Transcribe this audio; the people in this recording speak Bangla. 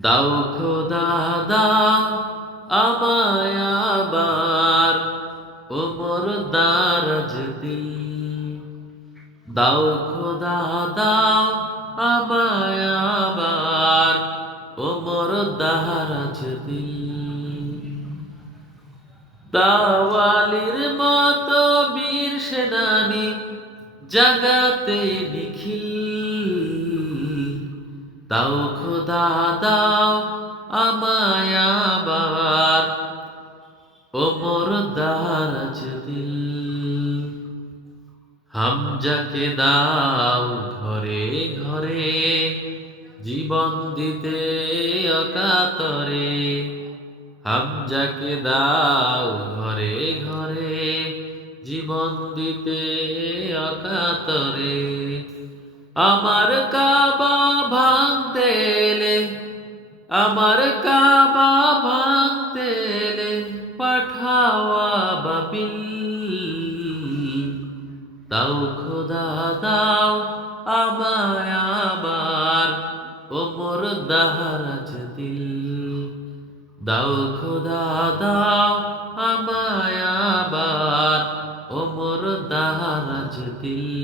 দাও খোদা দাও আমায় আবার ওমর দারাজ দিল। দাও খোদা দাও আমায় আবার ওমর দারাজ দিল। দাওয়ালির মতো বীর সেনানি জাগাতে নিখিল। দাও খোদা দাও আমায় আবার ওমর দারাজ দিল। হামজাকে দাও ঘরে ঘরে জীবন দিতে অকাতরে। হামজাকে দাও ঘরে ঘরে জীবন দিতে অকাতরে। আমার কাবা ভাঙতে এলে, আমার কাবা ভাঙতে এলে পাঠাওয়া বাবিল। দাও খোদা দাও আমায় আবার ওমর দারাজ দিল। দাও খোদা দাও আমায় আবার ওমর দারাজ দিল।